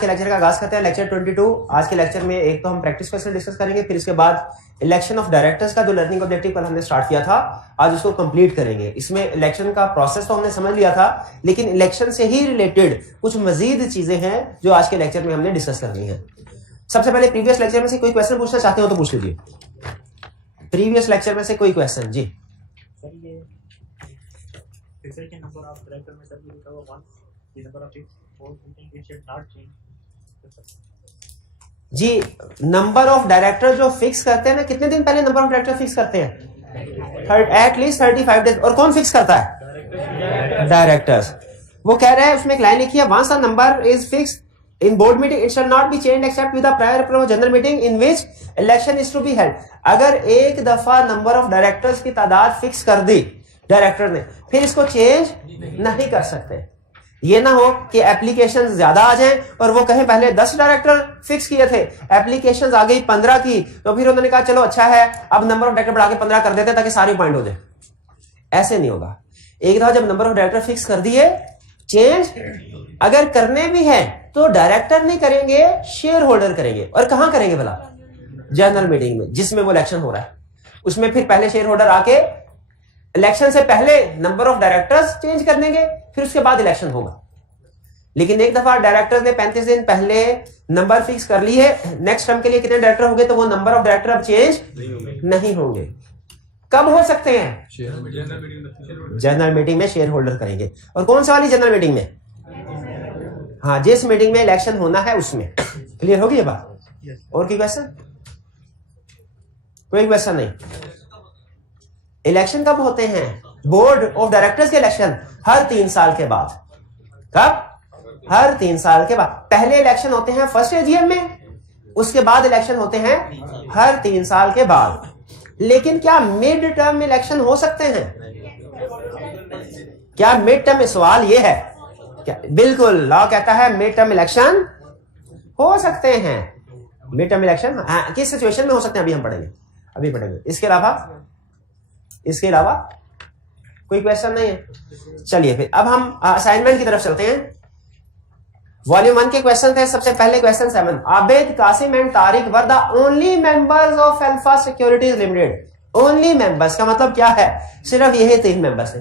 के लेक्चर का आगाज करते हैं। लेक्चर 22। आज के लेक्चर में एक तो हम प्रैक्टिस क्वेश्चन डिस्कस करेंगे, फिर इसके बाद इलेक्शन ऑफ डायरेक्टर्स का जो लर्निंग ऑब्जेक्टिव कल हमने स्टार्ट किया था, आज उसको कंप्लीट करेंगे। इसमें इलेक्शन का प्रोसेस तो हमने समझ लिया था, लेकिन इलेक्शन से ही रिलेटेड कुछ मजीद चीजें हैं जो आज के लेक्चर में हमने डिस्कस करनी है। सबसे पहले प्रीवियस लेक्चर में से कोई क्वेश्चन पूछना चाहते हो तो पूछ लीजिए। प्रीवियस लेक्चर में से कोई क्वेश्चन जी। जी, नंबर ऑफ डायरेक्टर जो फिक्स करते हैं ना, कितने दिन पहले नंबर ऑफ डायरेक्टर फिक्स करते हैं? At least 35 days. और कौन फिक्स करता है? डायरेक्टर्स। वो कह रहे हैं, उसमें एक लाइन लिखी है, once a number is fixed in board meeting it shall not be changed except with a prior approval general meeting in which election is to be held. अगर एक दफा नंबर ऑफ डायरेक्टर्स की तादाद fix कर the director ने, फिर इसको change नहीं कर सकते। ये ना हो कि एप्लीकेशन ज्यादा आ जाएं और वो कहें पहले 10 डायरेक्टर फिक्स किए थे, एप्लीकेशन आ गई 15 की, तो फिर उन्होंने कहा चलो अच्छा है अब नंबर ऑफ डायरेक्टर बढ़ा के 15 कर देते ताकि सारी पॉइंट हो जाए। ऐसे नहीं होगा। एक दफा जब नंबर ऑफ डायरेक्टर फिक्स कर दिए, चेंज अगर करने भी है तो डायरेक्टर नहीं करेंगे, शेयर होल्डर करेंगे। और कहां करेंगे भला? जनरल मीटिंग में, जिसमें वो इलेक्शन हो रहा है। उसमें फिर पहले शेयर होल्डर आके इलेक्शन से पहले नंबर ऑफ डायरेक्टर्स चेंज कर देंगे, फिर उसके बाद इलेक्शन होगा। लेकिन एक दफा डायरेक्टर्स ने 35 दिन पहले नंबर फिक्स कर ली है, नेक्स्ट टर्म के लिए कितने डायरेक्टर होंगे, तो वो नंबर ऑफ डायरेक्टर अब चेंज नहीं होंगे। कब हो सकते हैं? जनरल मीटिंग में शेयर होल्डर करेंगे। और कौन सा वाली जनरल मीटिंग में? हाँ, जिस मीटिंग में इलेक्शन होना है उसमें। क्लियर होगी ये बात? और कोई क्वेश्चन? कोई क्वेश्चन नहीं। इलेक्शन कब होते हैं? बोर्ड ऑफ डायरेक्टर्स के इलेक्शन हर 3 साल के बाद। कब? हर 3 साल के बाद। पहले इलेक्शन होते हैं फर्स्ट एजीएम में, उसके बाद इलेक्शन होते हैं हर 3 साल के बाद। लेकिन क्या मिड टर्म इलेक्शन हो सकते हैं? क्या मिड टर्म? सवाल ये है क्या? बिल्कुल, लॉ कहता है मिड टर्म इलेक्शन हो सकते हैं। मिड टर्म इलेक्शन किस सिचुएशन में हो सकते हैं अभी हम पढ़ेंगे, अभी पढ़ेंगे। इसके अलावा कोई क्वेश्चन नहीं है। चलिए फिर अब हम असाइनमेंट की तरफ चलते हैं। वॉल्यूम 1 के क्वेश्चन थे। सबसे पहले question 7, Abid, Qasim and Tariq were the only members of Alpha Securities Limited. Only members का मतलब क्या है? सिर्फ यही 3 मेंबर्स थे।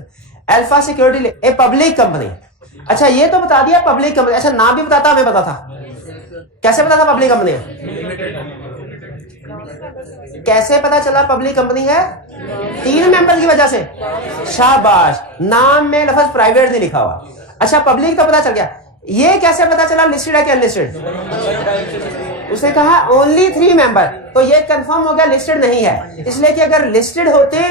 Alpha Security a public company. अच्छा, ये तो बता दिया पब्लिक कंपनी। अच्छा, नाम भी बताता, हमें पता था। कैसे पता था पब्लिक कंपनी? कैसे पता चला पब्लिक कंपनी है? 3 मेंबर की वजह से। शाबाश, नाम में लफ्ज प्राइवेट नहीं लिखा हुआ। अच्छा, पब्लिक तो पता चल गया। ये कैसे पता चला लिस्टेड है कि अनलिस्टेड? उसने कहा ओनली 3 मेंबर, तो ये कंफर्म हो गया लिस्टेड नहीं है। इसलिए कि अगर लिस्टेड होते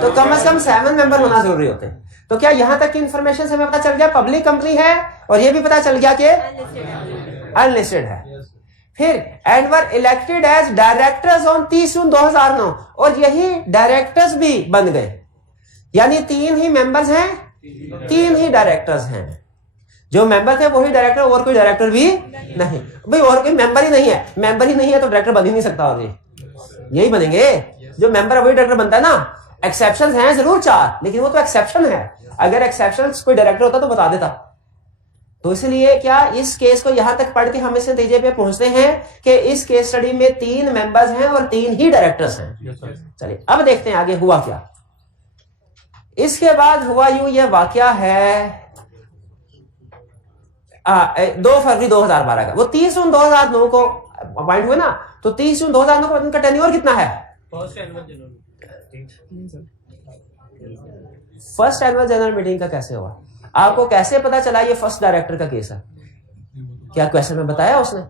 तो कम से कम 7 मेंबर होना जरूरी होते। तो क्या यहां तक की इंफॉर्मेशन से हमें पता चल गया पब्लिक कंपनी है, और ये भी पता चल गया कि अनलिस्टेड है। फिर and were elected as directors on 30 June 2009, और यही डायरेक्टर्स भी बन गए। यानी 3 ही मेंबर्स हैं, 3 ही डायरेक्टर्स हैं। जो मेंबर थे वही डायरेक्टर, और कोई डायरेक्टर भी नहीं। भाई और कोई मेंबर ही नहीं है, मेंबर ही नहीं है तो डायरेक्टर बन ही नहीं सकता। और यही बनेंगे जो मेंबर है वही डायरेक्टर बनता है ना। एक्सेप्शंस हैं जरूर 4, लेकिन वो तो एक्सेप्शन है। अगर एक्सेप्शंस कोई डायरेक्टर होता तो बता देता। तो इसलिए क्या इस केस को यहां तक पढ़ के हम इस नतीजे पे पहुंचते हैं कि इस केस स्टडी में 3 मेंबर्स हैं और 3 ही डायरेक्टर्स हैं। चलिए अब देखते हैं आगे हुआ क्या। इसके बाद हुआ यूं, यह वाकया है 2 फरवरी 2012 का। वो 30 जून 2009 को अपॉइंट हुए ना, तो 30 जून 2009 को उनका टेन्योर कितना है? फर्स्ट एनुअल जनरल मीटिंग का कैसे हुआ? आपको कैसे पता चला ये फर्स्ट डायरेक्टर का केस है? क्या क्वेश्चन में बताया उसने?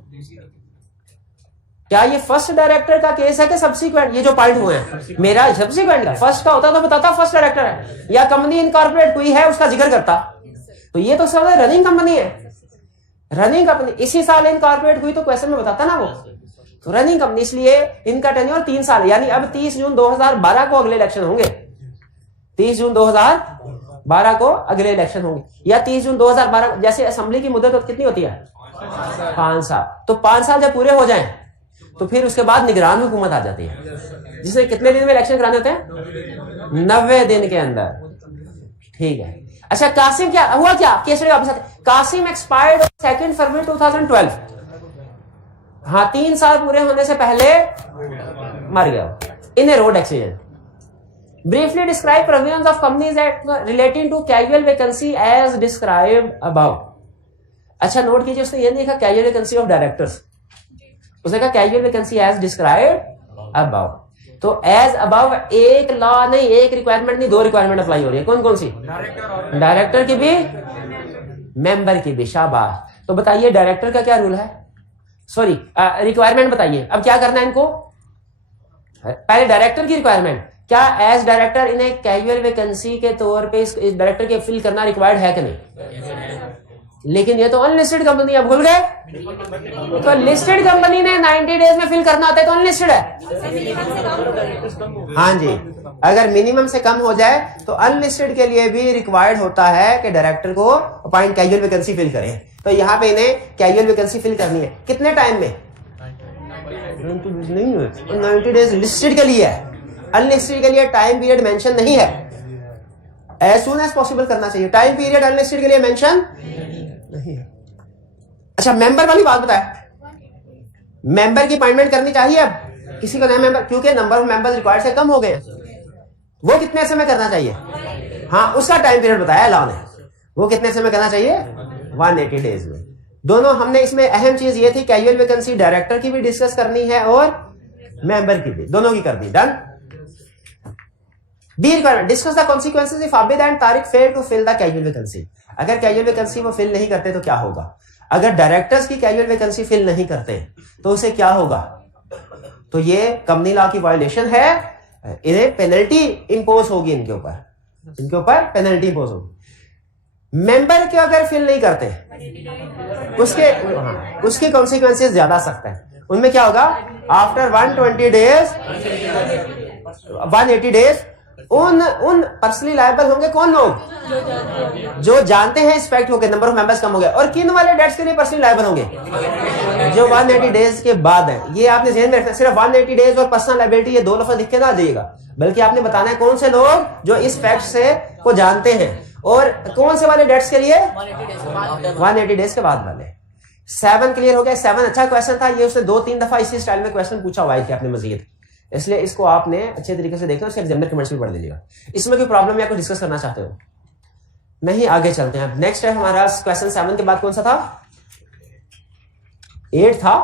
क्या ये फर्स्ट डायरेक्टर का केस है कि सब्सिक्वेंट? ये जो पॉइंट हुए हैं मेरा सब्सिक्वेंट का। फर्स्ट का होता तो बताता फर्स्ट डायरेक्टर है, या कंपनी इनकॉर्पोरेट हुई है उसका जिक्र करता। तो ये तो सब रनिंग कंपनी है, रनिंग कंपनी इसी साल इनकॉर्पोरेट हुई तो क्वेश्चन में बताता ना वो। तो रनिंग कंपनी, इसलिए इनका टेन्योर 3 साल। यानी अब 30 जून 2012 को अगले इलेक्शन होंगे। 30 जून 2012 को अगले इलेक्शन होंगे, या 30 जून 2012। जैसे असेंबली की मुद्दत कितनी होती है? 5 साल। तो 5 साल जब पूरे हो जाएं तो फिर उसके बाद निगरान हुकूमत आ जाती है, जिसमें कितने दिन में इलेक्शन कराने होते हैं? 90 दिन के अंदर। ठीक है। अच्छा, कासिम क्या हुआ? क्या केस? कासिम एक्सपायर्ड 2 फरवरी 2012। हाँ 3 साल पूरे होने से पहले मर गया in a road accident. Briefly describe provisions of companies relating to casual vacancy as described above. अच्छा नोट कीजिए, उसने ये नहीं लिखा कैजुअल वैकेंसी ऑफ डायरेक्टर्स, उसने कहा casual vacancy as described above. तो एज अबव एक लॉ नहीं, एक रिक्वायरमेंट नहीं, 2 रिक्वायरमेंट अप्लाई हो रही है। कौन कौन सी? डायरेक्टर की भी, मेंबर की भी। शाबाश। तो बताइए डायरेक्टर का क्या रूल है, सॉरी रिक्वायरमेंट बताइए। अब क्या करना है इनको, पहले डायरेक्टर की रिक्वायरमेंट, क्या एज डायरेक्टर इन्हें कैजुअल वैकेंसी के तौर पे इस डायरेक्टर के फिल करना रिक्वायर्ड है कि नहीं? लेकिन ये तो अनलिस्टेड कंपनी है, भूल गए? तो लिस्टेड कंपनी ने 90 डेज में फिल करना होता है तो अनलिस्टेड है। हाँ जी, अगर मिनिमम से कम हो जाए तो अनलिस्टेड के लिए भी रिक्वायर्ड होता है कि डायरेक्टर को अपॉइंट कैजुअल वैकेंसी फिल करें। तो यहाँ पे इन्हें कैजुअल वैकेंसी फिल करनी है कितने टाइम में? 90 डेज लिस्टेड के लिए है, अनलिस्टेड के लिए टाइम पीरियड मेंशन नहीं है। एज सुन एज पॉसिबल करना चाहिए। टाइम पीरियड अनलिस्टेड के लिए मेंशन नहीं है। अच्छा मेंबर वाली बात बताए, मेंबर की अपॉइंटमेंट करनी चाहिए अब किसी को नया मेंबर, क्योंकि नंबर ऑफ मेंबर्स रिक्वायर्ड से कम हो गए, वो कितने समय करना चाहिए? हाँ उसका टाइम पीरियड बताया लॉ ने, वो कितने समय करना चाहिए? 180 डेज में। दोनों हमने इसमें अहम चीज ये थी, कैजुअल वैकेंसी डायरेक्टर की भी डिस्कस करनी है और मेंबर की भी, दोनों की कर दी। Done. B requirement, discuss the consequences if Abid and Tariq fail to fill the casual vacancy. अगर कैजुअल वैकेंसी वो फिल नहीं करते तो क्या होगा? अगर डायरेक्टर्स की कैजुअल वैकेंसी फिल नहीं करते तो उसे क्या होगा? तो ये कंपनी लॉ की वायलेशन है, इन्हें पेनल्टी इंपोज होगी, इनके ऊपर पेनल्टी इंपोज होगी। मेंबर के अगर फिल नहीं करते उसके कॉन्सिक्वेंसेस ज्यादा सख्त है। उनमें क्या होगा? आफ्टर 180 डेज उन पर्सनली लायबल होंगे कौन लोग? जो जानते हैं इस फैक्ट को कि नंबर ऑफ मेंबर्स कम हो गए। और किन वाले डेट्स के लिए पर्सनली लायबल होंगे? जो 180 डेज के बाद है। ये आपने ध्यान में रखना, सिर्फ 180 डेज और पर्सनल लायबिलिटी ये 2 लफ्ज लिख के ना जाइएगा, बल्कि आपने बताना है कौन से लोग जो इस फैक्ट से को जानते हैं और कौन से वाले डेट्स के लिए? 180 डेज के बाद वाले। 7 क्लियर हो गया। 7 अच्छा क्वेश्चन था, ये उसने 2-3 दफा इसी स्टाइल में क्वेश्चन पूछा हुआ है कि आपने मजीद, इसलिए इसको आपने अच्छे तरीके से देखना, उसके एग्जामिनर कमेंट्स भी पढ़ लीजिएगा। इसमें कोई प्रॉब्लम या कोई डिस्कस करना चाहते हो? नहीं, आगे चलते हैं। नेक्स्ट है हमारा क्वेश्चन 7 के बाद कौन सा था? 8 था।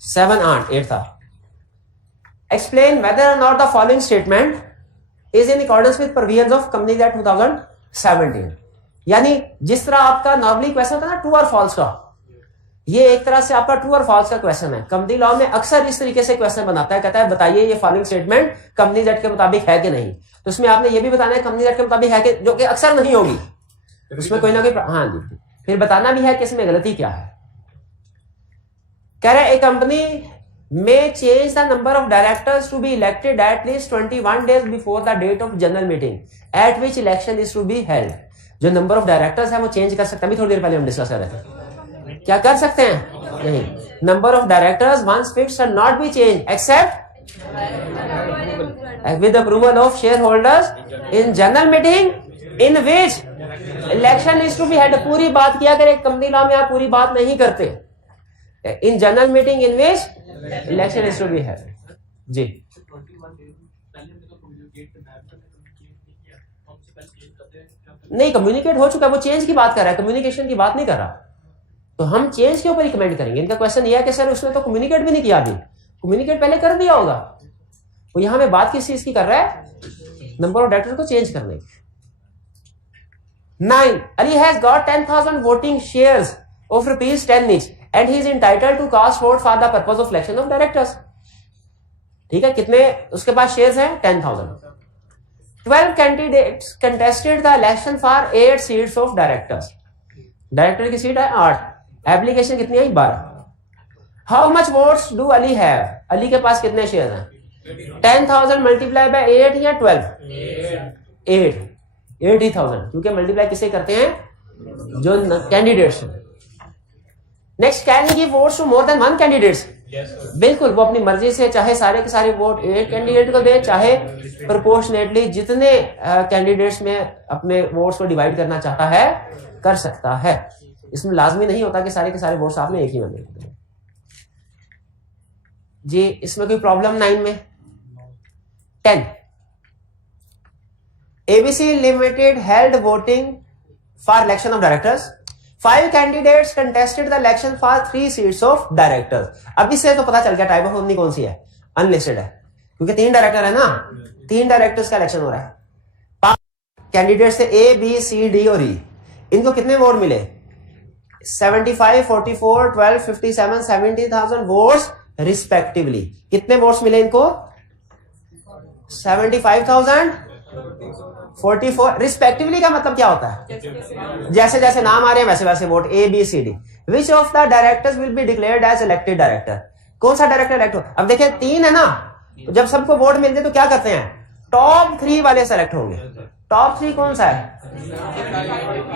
8 था। एक्सप्लेन वेदर और not the following statement is in accordance with provisions of companies act 2017। यानी जिस तरह आपका नॉर्मली क्वेश्चन होता है ना ट्रू और फॉल्स का, ये एक तरह से आपका ट्रू और फॉल्स का क्वेश्चन है। कंपनी लॉ में अक्सर इस तरीके से क्वेश्चन बनाता है, कहता है बताइए ये फॉलोइंग स्टेटमेंट कंपनीज एक्ट के मुताबिक है कि नहीं। तो उसमें आपने ये भी बताना है कंपनीज एक्ट के मुताबिक है कि, जो कि अक्सर नहीं होगी, उसमें कोई ना कोई हाँ जी, फिर बताना भी है कि इसमें गलती क्या है। कह रहे ए company may change the number of directors to be elected at least 21 days before the date of general meeting at which election is to be held। जो नंबर ऑफ डायरेक्टर्स है वो चेंज कर सकते हैं। अभी थोड़ी देर पहले हम डिस्कस कर रहे थे, क्या कर सकते हैं? नहीं। Number of directors once fixed shall not be changed except with approval of shareholders in general meeting in which election is to be held। पूरी बात किया करें, कंपनी लॉ में आप पूरी बात नहीं करते। In general meeting in which election is to be held. जी नहीं, कम्युनिकेट हो चुका है, वो चेंज की बात कर रहा है, कम्युनिकेशन की बात नहीं कर रहा। तो हम चेंज के ऊपर ही कमेंट करेंगे। इनका क्वेश्चन यह है कि सर उसने तो कम्युनिकेट भी नहीं किया, अभी कम्युनिकेट पहले कर दिया होगा। वो यहां में बात किस चीज की कर रहा है? नंबर ऑफ डायरेक्टर को चेंज करने की। 9 Ali has got 10,000 voting shares of ₹10 each and he is entitled to cast vote for the purpose of election of directors। ठीक है, कितने उसके पास शेयर्स हैं? 10,000। 12 candidates contested the election for 8 seats of directors। Director की seat है 8, application कितनी आई? 12। How much votes do Ali have? Ali के पास कितने शेयर हैं? 10,000 मल्टीप्लाई बाय 8 या 12? 80,000, क्योंकि मल्टीप्लाई किसे करते हैं? जो candidates. Next, can give votes to more than 1 candidates? बिल्कुल, वो अपनी मर्जी से चाहे सारे के सारे वोट एक कैंडिडेट को दे, चाहे प्रोपोर्शनेटली जितने कैंडिडेट्स में अपने वोट्स को डिवाइड करना चाहता है कर सकता है। इसमें लाजमी नहीं होता कि सारे के सारे वोट्स आपने एक ही में देने जी। इसमें कोई प्रॉब्लम 9 में? 10 ABC Limited held voting for election of directors. 5 candidates contested the election for 3 seats of directors. अब इससे तो पता चल गया टाइप ऑफ कंपनी कौन सी है, अनलिस्टेड है, क्योंकि 3 डायरेक्टर है ना, 3 डायरेक्टर्स का इलेक्शन हो रहा है। 5 कैंडिडेट्स थे A, B, C, D और E। इनको कितने वोट मिले? 75, 44, 12, 57, 70,000 वोट्स रिस्पेक्टिवली। कितने वोट्स मिले इनको? 75,000, 44 रिस्पेक्टिवली। का मतलब क्या होता है? जैसे जैसे नाम आ रहे हैं वैसे वैसे vote. A, B, C, D। Which of the directors will be declared as elected director? कौन सा डायरेक्टर इलेक्ट हो? अब देखिए 3 है ना, तो जब सबको वोट मिल जाए तो क्या करते हैं? टॉप 3 वाले सेलेक्ट होंगे। टॉप 3 कौन सा है?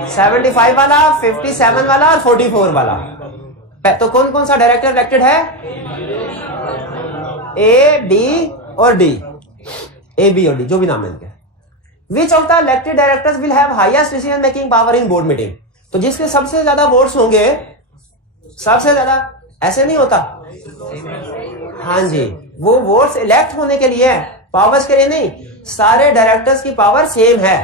75 वाला, 57 वाला और 44 वाला। तो कौन कौन सा डायरेक्टर इलेक्टेड है? A, B और D। A, B और D, जो भी नाम है। Which of the elected directors will have highest decision making power in board meeting? तो जिसके सबसे ज्यादा वोट्स होंगे, सबसे ज्यादा, ऐसे नहीं होता। हाँ जी, वो वोट्स इलेक्ट होने के लिए, पावर्स के लिए नहीं। सारे डायरेक्टर्स की पावर सेम है,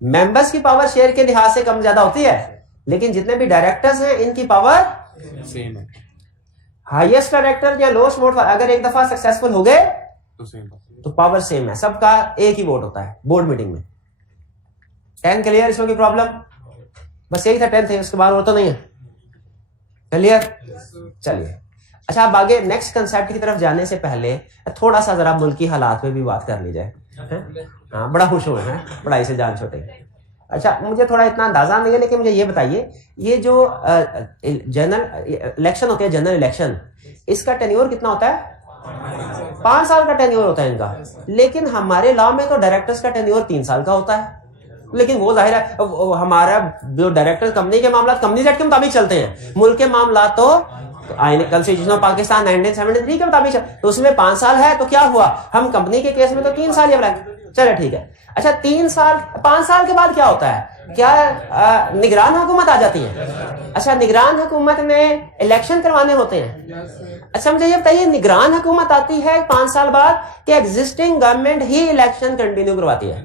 मेंबर्स की पावर शेयर के लिहाज से कम ज्यादा होती है, लेकिन जितने भी डायरेक्टर्स हैं इनकी पावर सेम है। हाईएस्ट डायरेक्टर या लोएस्ट वोट अगर एक दफा सक्सेसफुल हो गए तो पावर सेम है, सबका एक ही वोट होता है बोर्ड मीटिंग में। 10 क्लियर? इसमें की प्रॉब्लम? बस यही था 10 थे, उसके बाद और तो नहीं है। क्लियर? चलिए, अच्छा अब आगे नेक्स्ट कंसेप्ट की तरफ जाने से पहले थोड़ा सा जरा मुल्की हालात पे भी बात कर ली जाए। हाँ, बड़ा खुश हुए हैं पढ़ाई से जान छोटे। अच्छा, मुझे थोड़ा इतना अंदाजा नहीं है, लेकिन मुझे ये बताइए, ये जो जनरल इलेक्शन होते हैं, जनरल इलेक्शन, इसका टेन्योर कितना होता है? 5 साल का टेन्योर होता है इनका। लेकिन हमारे लॉ में तो डायरेक्टर्स का टेन्योर 3 साल का होता है। लेकिन वो जाहिर है हमारा जो डायरेक्टर कंपनी के मामला कंपनी एक्ट के मुताबिक चलते हैं, मुल्क के मामला तो आईन कॉन्स्टिट्यूशन ऑफ पाकिस्तान 1973 के मुताबिक, तो उसमें 5 साल है। तो क्या हुआ, हम कंपनी के केस में तो 3 साल ही अप्लाई। चले ठीक है। अच्छा 3 साल, 5 साल के बाद क्या होता है? क्या निगरान हुकूमत आ जाती है? अच्छा, निगरान हुकूमत में इलेक्शन करवाने होते हैं। अच्छा मुझे ये बताइए, निगरान हुकूमत आती है 5 साल बाद कि एग्जिस्टिंग गवर्नमेंट ही इलेक्शन कंटिन्यू करवाती है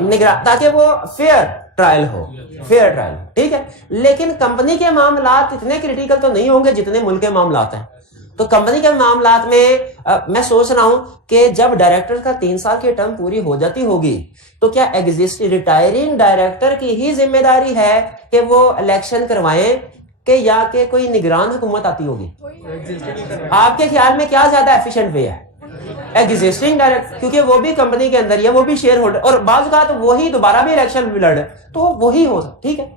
निगरान, ताकि वो फेयर ट्रायल हो, फेयर ट्रायल, ठीक है। लेकिन कंपनी के मामलात इतने क्रिटिकल तो नहीं होंगे जितने मुल्क के मामलात हैं। तो कंपनी के मामलात में मैं सोच रहा हूं कि जब डायरेक्टर का 3 साल की टर्म पूरी हो जाती होगी तो क्या एग्जिस्टिंग रिटायरिंग डायरेक्टर की ही जिम्मेदारी है कि वो इलेक्शन करवाएं कि या कि कोई निगरान हुकूमत आती होगी? आपके ख्याल में क्या ज्यादा एफिशिएंट वे है? एग्जिस्टिंग डायरेक्टर, क्योंकि वो भी कंपनी के अंदर ही है, वो भी शेयर होल्डर, और बाज़ औक़ात वही दोबारा भी इलेक्शन लड़े तो वही हो सकता, ठीक है।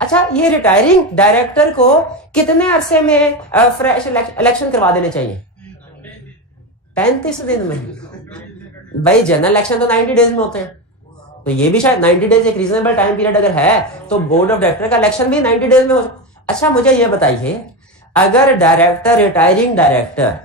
अच्छा, ये रिटायरिंग डायरेक्टर को कितने अरसे में फ्रेश इलेक्शन करवा देने चाहिए? 35 दिन में। भाई जनरल इलेक्शन तो 90 डेज में होते हैं, तो ये भी शायद 90 डेज एक रीजनेबल टाइम पीरियड अगर है तो बोर्ड ऑफ डायरेक्टर का इलेक्शन भी 90 डेज में हो सकता। अच्छा मुझे ये बताइए, अगर डायरेक्टर, रिटायरिंग डायरेक्टर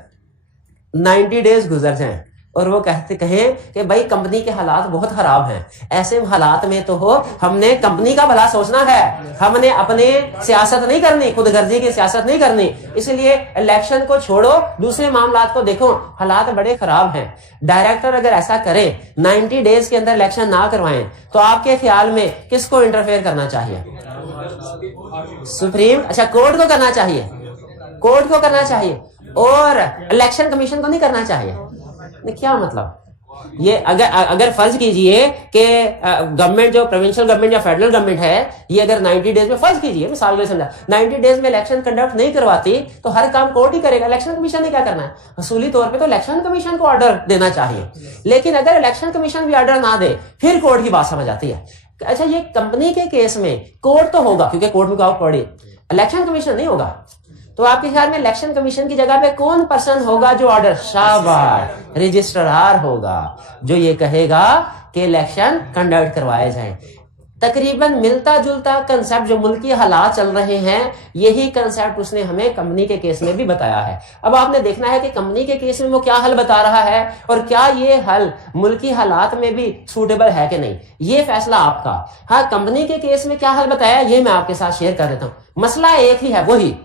90 डेज गुजर जाएं और वो कहें कि भाई कंपनी के हालात बहुत खराब हैं, ऐसे हालात में तो हमने कंपनी का भला सोचना है, हमने अपने सियासत नहीं करनी, खुदगर्जी की सियासत नहीं करनी, इसलिए इलेक्शन को छोड़ो, दूसरे मामलात को देखो, हालात बड़े खराब हैं। डायरेक्टर अगर ऐसा करे, 90 डेज के अंदर इलेक्शन ना करवाएं, तो आपके ख्याल में किसको इंटरफेयर करना चाहिए? सुप्रीम, अच्छा कोर्ट को करना चाहिए, कोर्ट को करना चाहिए, और इलेक्शन कमीशन को नहीं करना चाहिए। क्या मतलब? ये अगर फर्ज कीजिए कि गवर्नमेंट जो प्रोविंशियल गवर्नमेंट या फेडरल गवर्नमेंट है, ये अगर 90 डेज में, फर्ज कीजिए मिसाल के लिए समझा, 90 डेज में इलेक्शन कंडक्ट नहीं करवाती तो हर काम कोर्ट ही करेगा, इलेक्शन कमीशन ने क्या करना है? असूली तौर पे तो इलेक्शन कमीशन को ऑर्डर देना चाहिए, लेकिन अगर इलेक्शन कमीशन भी ऑर्डर ना दे फिर कोर्ट की बात समझ आती है। अच्छा, ये कंपनी के केस में कोर्ट तो होगा क्योंकि कोर्ट में क्या पड़ी, इलेक्शन कमीशन नहीं होगा, तो आपके ख्याल में इलेक्शन कमीशन की जगह पे कौन पर्सन होगा जो ऑर्डर? शाबाश, रजिस्ट्रार होगा, जो ये कहेगा कि इलेक्शन कंडक्ट करवाए जाएं। तकरीबन मिलता जुलता कंसेप्ट जो मुल्की हालात चल रहे हैं, यही कंसेप्ट उसने हमें कंपनी के केस में भी बताया है। अब आपने देखना है कि कंपनी के केस में वो क्या हल बता रहा है और क्या ये हल मुल्की हालात में भी सूटेबल है कि नहीं, ये फैसला आपका। हाँ, कंपनी के केस में क्या हल बताया ये मैं आपके साथ शेयर कर देता हूं। मसला एक ही है, वही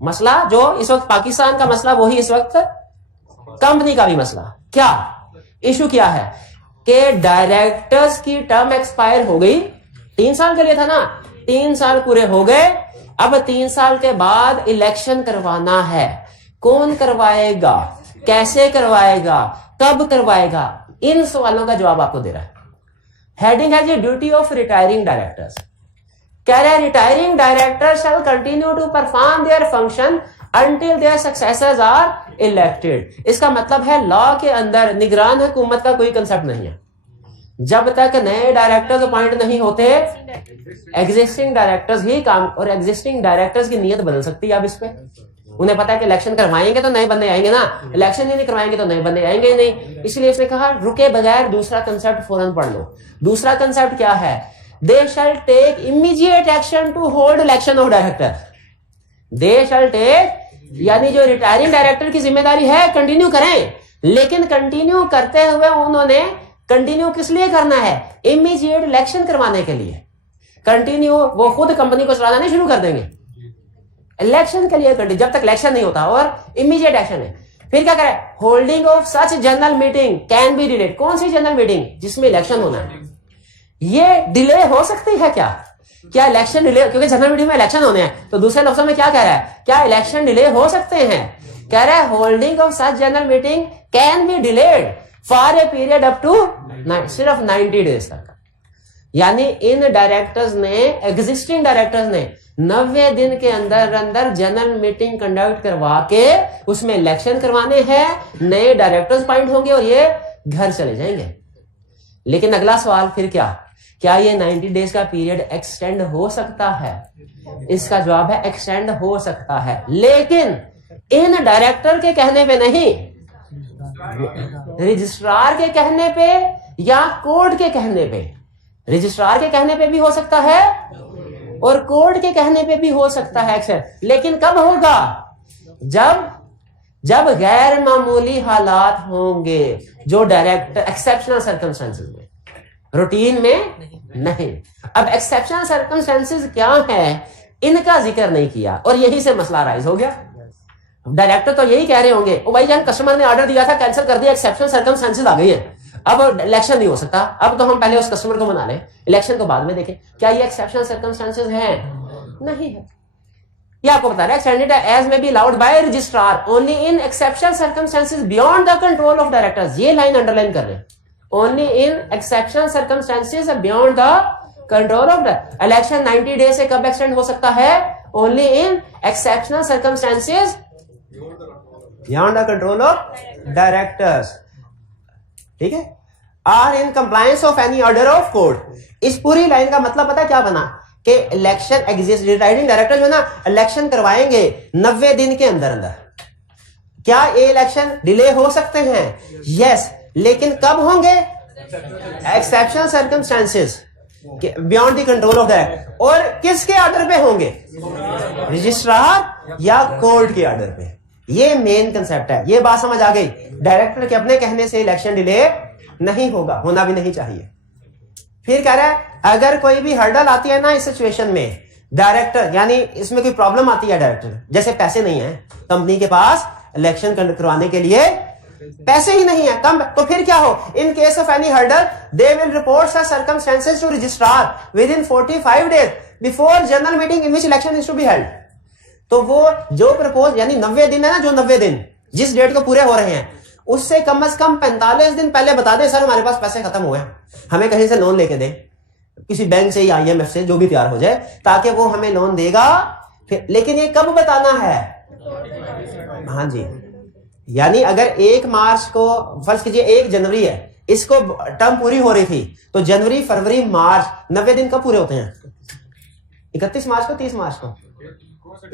मसला जो इस वक्त पाकिस्तान का मसला, वही इस वक्त कंपनी का भी मसला। क्या इशू क्या है कि डायरेक्टर्स की टर्म एक्सपायर हो गई, 3 साल के लिए था ना, 3 साल पूरे हो गए। अब 3 साल के बाद इलेक्शन करवाना है। कौन करवाएगा, कैसे करवाएगा, कब करवाएगा, इन सवालों का जवाब आपको दे रहा है। हेडिंग है जी ड्यूटी ऑफ रिटायरिंग डायरेक्टर्स। कह रहा है retiring director shall continue to perform their function until their successors are elected। इसका मतलब है लॉ के अंदर निगरान हुकूमत का कोई कंसेप्ट नहीं है। जब तक नए डायरेक्टर्स अपॉइंट नहीं होते, एग्जिस्टिंग डायरेक्टर्स ही काम, और एग्जिस्टिंग डायरेक्टर्स की नीयत बदल सकती है। अब इस पे उन्हें पता है कि इलेक्शन करवाएंगे तो नए बंदे आएंगे ना, इलेक्शन ही नहीं करवाएंगे तो नए बंदे आएंगे ही नहीं। इसलिए उसने कहा रुके बगैर दूसरा कंसेप्ट फौरन पढ़ लो। दूसरा कंसेप्ट क्या है, they shall take immediate action to hold election of director. They shall take, यानी जो रिटायरिंग डायरेक्टर की जिम्मेदारी है कंटिन्यू करें, लेकिन कंटिन्यू करते हुए उन्होंने कंटिन्यू किस लिए करना है, इमीडिएट इलेक्शन करवाने के लिए। कंटिन्यू वो खुद कंपनी को चलाना नहीं शुरू कर देंगे, इलेक्शन के लिए कंटिन्यू, जब तक इलेक्शन नहीं होता, और इमीडिएट एक्शन है। फिर क्या करें, holding of such general meeting can be delayed. कौन सी जनरल मीटिंग, जिसमें इलेक्शन होना है, ये डिले हो सकती है क्या इलेक्शन डिले, क्योंकि जनरल मीटिंग में इलेक्शन होने हैं। तो दूसरे लफ्जों में क्या कह रहा है, क्या इलेक्शन डिले हो सकते हैं। कह रहा है holding of such general meeting can be delayed for a period up to सिर्फ 90 डेज तक। यानी इन डायरेक्टर्स ने, एग्जिस्टिंग डायरेक्टर्स ने 90 दिन के अंदर अंदर जनरल मीटिंग कंडक्ट करवा के उसमें इलेक्शन करवाने हैं, नए डायरेक्टर्स अपॉइंट होंगे और ये घर चले जाएंगे। लेकिन अगला सवाल फिर क्या ये 90 डेज का पीरियड एक्सटेंड हो सकता है? इसका जवाब है एक्सटेंड हो सकता है, लेकिन इन डायरेक्टर के कहने पे नहीं, रजिस्ट्रार के कहने पे या कोर्ट के कहने पे। रजिस्ट्रार के कहने पे भी हो सकता है और कोर्ट के कहने पे भी हो सकता है एक्सेप्ट। लेकिन कब होगा, जब गैर मामूली हालात होंगे, जो डायरेक्टर एक्सेप्शनल सर्कमस्टेंसेस में, रूटीन में नहीं। अब एक्सेप्शनल सर्कमस्टेंसेस क्या है, इनका जिक्र नहीं किया और यही से मसला राइज हो गया। डायरेक्टर तो यही कह रहे होंगे, ओ भाई जान कस्टमर ने ऑर्डर दिया था, कैंसिल कर दिया, एक्सेप्शनल सर्कमस्टेंसेस आ गई है, अब इलेक्शन नहीं हो सकता, अब तो हम पहले उस कस्टमर को मना लें, इलेक्शन को बाद में देखें। क्या ये एक्सेप्शनल सर्कमस्टेंसेस हैं? नहीं है। ये आपको बता रहा है extended as may be allowed by registrar only in exceptional circumstances beyond the control of directors. ये लाइन अंडरलाइन कर रहे हैं, only in exceptional circumstances beyond the control of the. Election 90 days से कब एक्सटेंड हो सकता है? Only in exceptional circumstances beyond the control of directors. ठीक है, or in compliance of any order of court. इस पूरी लाइन का मतलब पता क्या बना कि इलेक्शन एग्जिस्ट, रिटायरिंग डायरेक्टर जो है ना इलेक्शन करवाएंगे 90 दिन के अंदर अंदर। क्या ये इलेक्शन डिले हो सकते हैं? यस, लेकिन कब होंगे? Exceptional circumstances beyond the control of director. और किसके ऑर्डर पे होंगे? रजिस्ट्रार या कोर्ट के ऑर्डर पे। ये मेन कंसेप्ट है, ये बात समझ आ गई। डायरेक्टर के अपने कहने से इलेक्शन डिले नहीं होगा, होना भी नहीं चाहिए। फिर कह रहा है अगर कोई भी हर्डल आती है ना इस सिचुएशन में, डायरेक्टर यानी इसमें कोई प्रॉब्लम आती है डायरेक्टर, जैसे पैसे नहीं है कंपनी के पास इलेक्शन करवाने के लिए, पैसे ही नहीं है कम, तो फिर क्या हो? In case of any hurdle they will report the circumstances to registrar within 45 days before general meeting in which election is to be held. तो वो जो प्रपोज, यानी 90 दिन है ना, जो 90 दिन जिस डेट को पूरे हो रहे हैं, उससे कम से कम 45 दिन पहले बता दे सर हमारे पास पैसे खत्म हुए हैं, हमें कहीं से लोन लेके दे, किसी बैंक से या IMF से, जो भी तैयार हो जाए, ताकि वो हमें लोन देगा। फिर लेकिन ये कब बताना है? हाँ जी, यानी अगर 1 मार्च को फर्ज कीजिए 1 जनवरी है, इसको टर्म पूरी हो रही थी, तो जनवरी फरवरी मार्च 90 दिन कब पूरे होते हैं? 31 मार्च को, 30 मार्च को,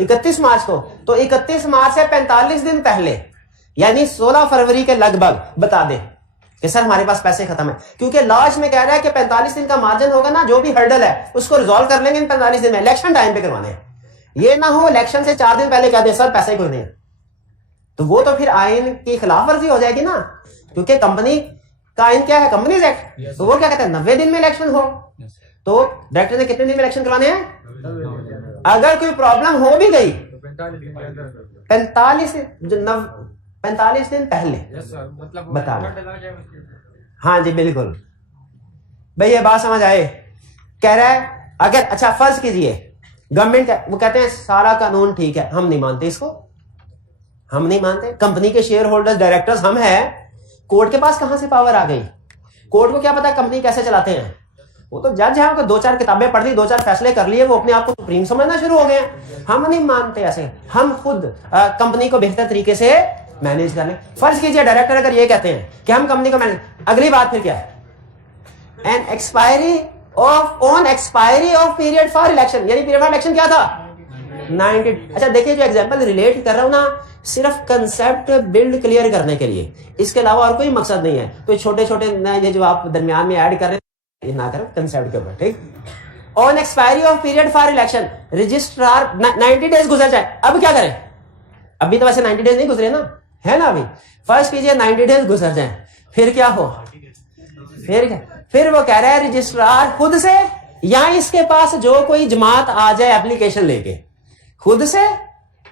31 मार्च को। तो 31 मार्च से 45 दिन पहले, यानी 16 फरवरी के लगभग बता दे कि कि सर हमारे पास पैसे खत्म है, क्योंकि लॉज में कह रहा है कि 45 दिन का मार्जिन होगा ना, जो भी हर्डल है उसको रिजॉल्व कर लेंगे इन 45 दिन में, इलेक्शन टाइम पे करवाने हैं। ये ना हो इलेक्शन से 4 दिन पहले कह दे सर पैसे कोई नहीं है, तो वो तो फिर आइन की खिलाफ वर्जी हो जाएगी ना, क्योंकि कंपनी का आइन क्या है, कंपनीज एक्ट। तो वो क्या कहते हैं 90 दिन में इलेक्शन हो, तो डायरेक्टर ने कितने दिन में इलेक्शन करवाने हैं? अगर कोई प्रॉब्लम हो भी गई 45 दिन पहले बता। हाँ जी बिल्कुल भाई, ये बात समझ आए। कह रहा है अगर, अच्छा फर्ज कीजिए गवर्नमेंट वो कहते हैं सारा कानून ठीक है, हम नहीं मानते इसको, हम नहीं मानते, कंपनी के शेयर होल्डर्स डायरेक्टर्स हम हैं, कोर्ट के पास कहां से पावर आ गई? कोर्ट को क्या पता कंपनी कैसे चलाते हैं? वो तो जज है, उनको 2-4 किताबें पढ़ ली, 2-4 फैसले कर लिए, वो अपने आप को सुप्रीम समझना शुरू हो गए हैं। हम नहीं मानते ऐसे, हम खुद कंपनी को बेहतर तरीके से मैनेज कर लें। फर्ज कीजिए डायरेक्टर अगर ये कहते हैं कि हम कंपनी को मैनेज, अगली बात फिर क्या है? An expiry of period for election, यानी पीरियड फॉर इलेक्शन क्या था 90। अच्छा देखिए, जो एग्जांपल रिलेट कर रहा हूं ना, सिर्फ कंसेप्ट बिल्ड क्लियर करने के लिए, इसके अलावा और कोई मकसद नहीं है। तो छोटे छोटे ये जो आप दरमियान में ऐड कर रहे हैं ये ना करो कंसेप्ट के ऊपर, ठीक। On expiry of period for election registrar 90 days गुजर जाए, अब क्या करें? अभी तो वैसे 90 डेज नहीं गुजरे ना, है ना? अभी फर्स्ट कीजिए 90 डेज गुजर जाए, फिर क्या हो? फिर क्या? फिर वो कह रहा है रजिस्ट्रार खुद से या इसके पास जो कोई जमात आ जाए एप्लीकेशन लेके, खुद से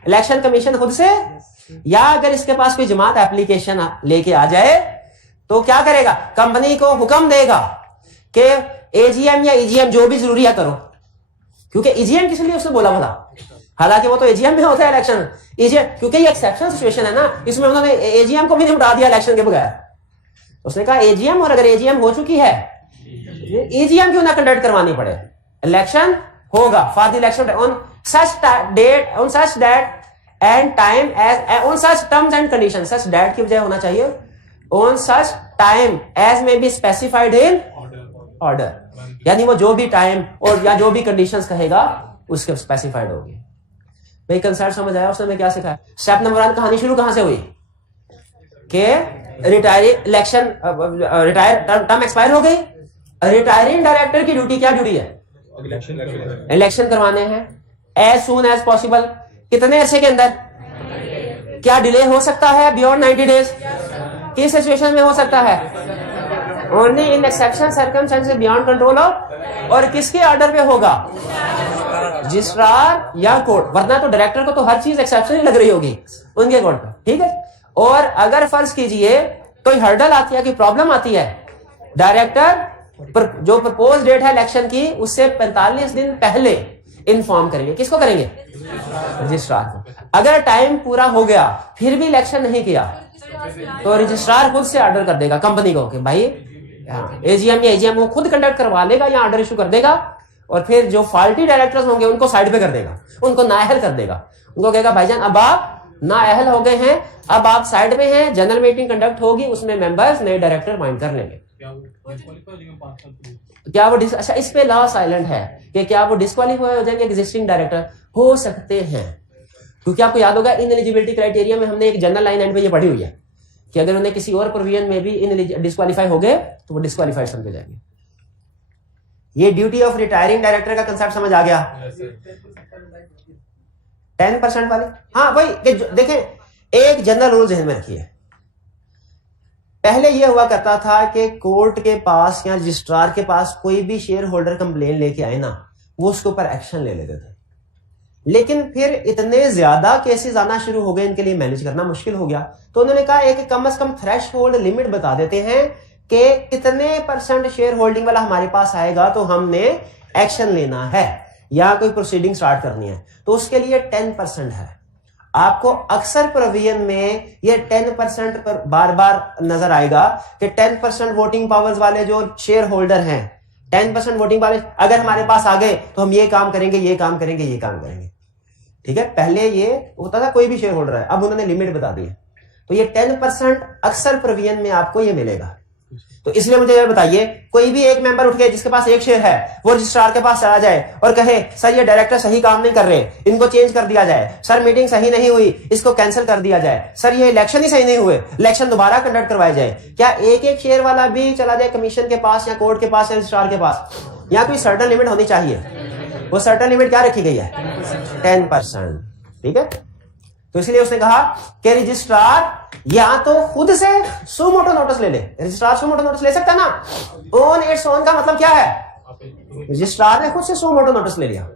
इलेक्शन कमीशन खुद से, या अगर इसके पास कोई जमात एप्लीकेशन लेके आ जाए तो क्या करेगा? कंपनी को हुक्म देगा कि एजीएम या ईजीएम जो भी जरूरी है करो, क्योंकि ईजीएम किस लिए उसने बोला भला? हालांकि वो तो एजीएम में होता है इलेक्शन, ईजीएम क्योंकि ये एक्सेप्शन सिचुएशन है ना, इसमें उन्होंने एजीएम को भी नहीं उठा दिया इलेक्शन के बगैर। उसने कहा एजीएम, और अगर एजीएम हो चुकी है एजीएम क्यों ना कंडक्ट करवानी पड़े, इलेक्शन होगा for the election on such date, on such date and time as, on such terms and condition, such date की बजाय होना चाहिए on such time as may be specified in order, यानी वो जो भी टाइम और या जो भी कंडीशंस कहेगा उसके स्पेसिफाइड होगी। भाई कंसेप्ट समझ आया? उसने क्या सिखाया? स्टेप नंबर 1 कहानी शुरू कहां से हुई कि retiring election, retire term expire हो गई, रिटायरिंग डायरेक्टर की ड्यूटी क्या ड्यूटी है? इलेक्शन करवाने हैं एज सून एज पॉसिबल। कितने अरसे के अंदर? क्या डिले हो सकता है बियॉन्ड 90 डेज? किस सिचुएशन में हो सकता है? Only in exception circumstances beyond control of, और किसके ऑर्डर पे होगा? रजिस्ट्रार या कोर्ट, वरना तो डायरेक्टर को तो हर चीज एक्सेप्शन ही लग रही होगी उनके कोर्ट पे, ठीक है। और अगर फर्ज कीजिए कोई हर्डल आती है, कोई प्रॉब्लम आती है, डायरेक्टर जो प्रपोज डेट है इलेक्शन की उससे 45 दिन पहले इन्फॉर्म करेंगे। किसको करेंगे? रजिस्ट्रार को। अगर टाइम पूरा हो गया फिर भी इलेक्शन नहीं किया तो रजिस्ट्रार खुद से ऑर्डर कर देगा कंपनी को कि भाई एजीएम या एजीएम वो खुद कंडक्ट करवा लेगा या ऑर्डर इशू कर देगा, और फिर जो फॉल्टी डायरेक्टर्स होंगे उनको साइड पे कर देगा, उनको नाअहल कर देगा, उनको कहेगा भाईजान अब आप नाअहल हो गए हैं, अब आप साइड में हैं, जनरल मीटिंग कंडक्ट होगी, उसमें मेंबर्स नए डायरेक्टर माइंड कर लेंगे। क्या वो अच्छा इस पे लॉ साइलेंट है कि क्या वो डिस्क्वालीफाई हो जाएंगे एग्जिस्टिंग डायरेक्टर? हो सकते हैं, क्योंकि आपको याद होगा इन एलिजिबिलिटी क्राइटेरिया में हमने एक जनरल लाइन एंड पे ये पढ़ी हुई है कि अगर उन्हें किसी और प्रोविजन में भी इन डिस्क्वालीफाई हो गए तो वो डिस्क्वालीफाइड समझे जाएंगे। ये ड्यूटी ऑफ रिटायरिंग डायरेक्टर का कंसेप्ट समझ आ गया? 10% वाले, हाँ वही देखें, एक जनरल रूल ज़हन में रखिए। पहले यह हुआ करता था कि कोर्ट के पास या रजिस्ट्रार के पास कोई भी शेयर होल्डर कंप्लेन लेके आए ना, वो उसके ऊपर एक्शन ले लेते थे। लेकिन फिर इतने ज्यादा केसेस आना शुरू हो गए, इनके लिए मैनेज करना मुश्किल हो गया, तो उन्होंने कहा एक कम से कम थ्रेश होल्ड लिमिट बता देते हैं कि कितने % शेयर होल्डिंग वाला हमारे पास आएगा तो हमने एक्शन लेना है या कोई प्रोसीडिंग स्टार्ट करनी है। तो उसके लिए 10% है। आपको अक्सर प्रोविजन में ये 10% पर बार बार नजर आएगा कि 10% वोटिंग पावर्स वाले जो शेयर होल्डर हैं, 10% वोटिंग वाले अगर हमारे पास आ गए तो हम ये काम करेंगे, ये काम करेंगे, ये काम करेंगे, ठीक है। पहले ये होता था कोई भी शेयर होल्डर है, अब उन्होंने लिमिट बता दी है। तो ये 10% अक्सर प्रोविजन में आपको ये मिलेगा। तो इसलिए मुझे ये बताइए, कोई भी एक मेंबर उठ के जिसके पास एक शेयर है वो रजिस्ट्रार के पास चला जाए और कहे सर ये डायरेक्टर सही काम नहीं कर रहे, इनको चेंज कर दिया जाए, सर मीटिंग सही नहीं हुई, इसको कैंसिल कर दिया जाए, सर ये इलेक्शन ही सही नहीं हुए, इलेक्शन दोबारा कंडक्ट करवाया जाए, क्या एक एक शेयर वाला भी चला जाए कमीशन के पास या कोर्ट के पास या रजिस्ट्रार के पास? या कोई सर्टन लिमिट होनी चाहिए? वो सर्टन लिमिट क्या रखी गई है? 10%। ठीक है, तो इसलिए उसने कहा कि रजिस्ट्रार या तो खुद से सो मोटो नोटिस ले ले। रजिस्ट्रार सो मोटो नोटिस ले सकता है ना। ओन इट्स ओन का मतलब क्या है? रजिस्ट्रार ने खुद से सो मोटो नोटिस ले लिया,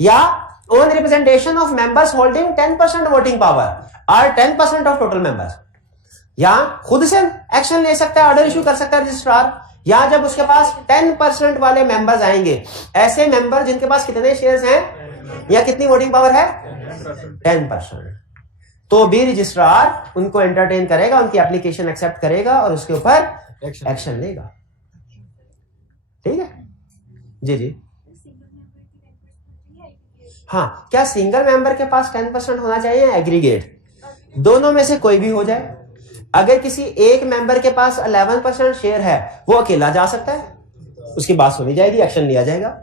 या own representation of members holding 10% voting power और 10% ऑफ टोटल मेंबर्स, या खुद से एक्शन ले सकता है, ऑर्डर इशू कर सकता है रजिस्ट्रार, या जब उसके पास 10% वाले मेंबर्स आएंगे, ऐसे मेंबर जिनके पास कितने शेयर्स हैं या कितनी वोटिंग पावर है? 10%, तो भी रजिस्ट्रार उनको एंटरटेन करेगा, उनकी एप्लीकेशन एक्सेप्ट करेगा और उसके ऊपर एक्शन लेगा। ठीक है जी जी। हाँ, क्या सिंगल मेंबर के पास 10% होना चाहिए या एग्रीगेट? दोनों में से कोई भी हो जाए। अगर किसी एक मेंबर के पास 11% शेयर है, वो अकेला जा सकता है, उसकी बात सुनी जाएगी, एक्शन लिया जाएगा।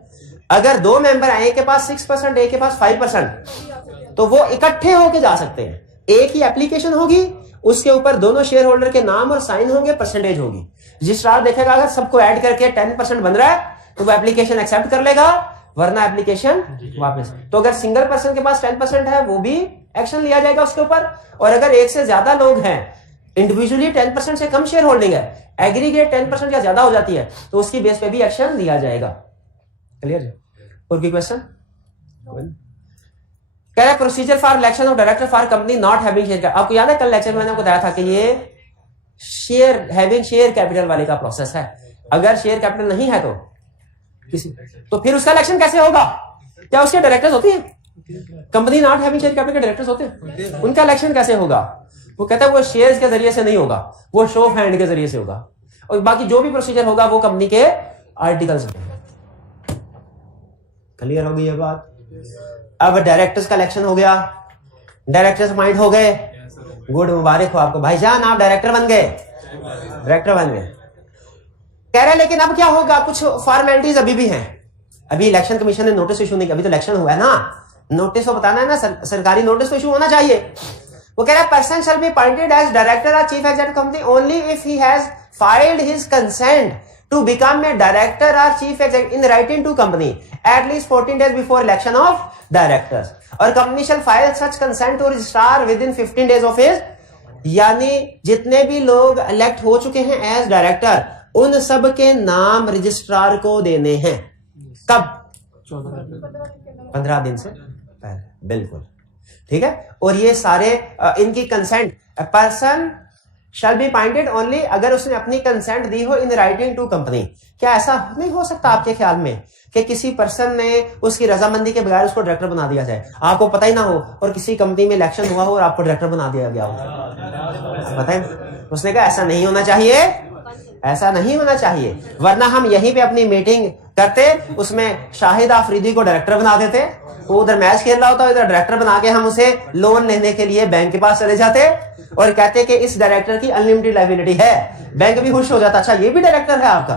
अगर दो मेंबर हैं, एक के पास 6%, एक के पास 5%, तो वो इकट्ठे होके जा सकते हैं। एक ही एप्लीकेशन होगी, उसके ऊपर दोनों शेयर होल्डर के नाम और साइन होंगे, परसेंटेज होगी। रजिस्ट्रार देखेगा अगर सबको ऐड करके 10% बन रहा है तो वो एप्लीकेशन एक्सेप्ट कर लेगा, वरना एप्लीकेशन वापस। तो अगर सिंगल पर्सन के पास 10% है, वो भी एक्शन लिया जाएगा उसके ऊपर। और अगर एक से ज्यादा लोग हैं, इंडिविजुअली 10% से कम शेयर होल्डिंग है, एग्रीगेट 10% या ज्यादा हो जाती है, तो उसकी बेस पे भी एक्शन लिया जाएगा। क्लियर? और कोई क्वेश्चन? कह रहा है procedure for election of director for company not having share. आपको याद है कल लेक्चर में मैंने आपको बताया था कि ये शेयर हैविंग शेयर कैपिटल वाले का प्रोसेस है। अगर शेयर कैपिटल नहीं है तो किसी, तो फिर उसका इलेक्शन कैसे होगा? क्या उसके डायरेक्टर्स होते हैं? Company not having share capital के डायरेक्टर्स होते हैं, उनका इलेक्शन कैसे होगा? वो कहता है वो शेयर्स के जरिए से नहीं होगा, वो शो ऑफ हैंड के जरिए से होगा, और बाकी जो भी प्रोसीजर होगा वो कंपनी के आर्टिकल्स में। क्लियर हो गई ये बात? अब डायरेक्टर्स का इलेक्शन हो गया, डायरेक्टर्स अपॉइंट हो गए, गुड, मुबारक हो आपको भाईजान, आप डायरेक्टर बन गए, डायरेक्टर बन गए। कह रहे लेकिन अब क्या होगा? कुछ फॉर्मेलिटीज अभी भी हैं, अभी इलेक्शन कमीशन ने नोटिस इशू नहीं किया, अभी तो इलेक्शन हुआ है ना, नोटिस तो बताना है ना, सरकारी नोटिस तो इशू होना चाहिए। वो कह रहा है person shall be appointed as director और chief executive company only if he has filed his consent to become a director or chief executive in writing to company at least 14 days before election of directors, और company shall file such consent to registrar within 15 days of his, यानी जितने भी लोग elect हो चुके हैं as director, उन सब के नाम रजिस्ट्रार को देने हैं। कब? 15 दिन से पहले, बिल्कुल ठीक है। और ये सारे इनकी consent, person shall be appointed only, अगर उसने अपनी कंसेंट दी हो इन राइटिंग टू कंपनी। क्या ऐसा नहीं हो सकता आपके ख्याल में कि किसी पर्सन ने उसकी रजामंदी के बगैर उसको डायरेक्टर बना दिया जाए, आपको पता ही ना हो, और किसी कंपनी में इलेक्शन हुआ हो और आपको डायरेक्टर बना दिया गया हो? बताएं, उसने कहा ऐसा नहीं होना चाहिए, ऐसा नहीं होना चाहिए, वरना हम यहीं पे अपनी मीटिंग करते, उसमें शाहिद आफरीदी को डायरेक्टर बना देते, वो उधर मैच खेल रहा होता, इधर डायरेक्टर बना के हम उसे लोन लेने के लिए बैंक के पास चले जाते और कहते कि इस डायरेक्टर की अनलिमिटेड लायबिलिटी है, बैंक भी खुश हो जाता, अच्छा ये भी डायरेक्टर है आपका।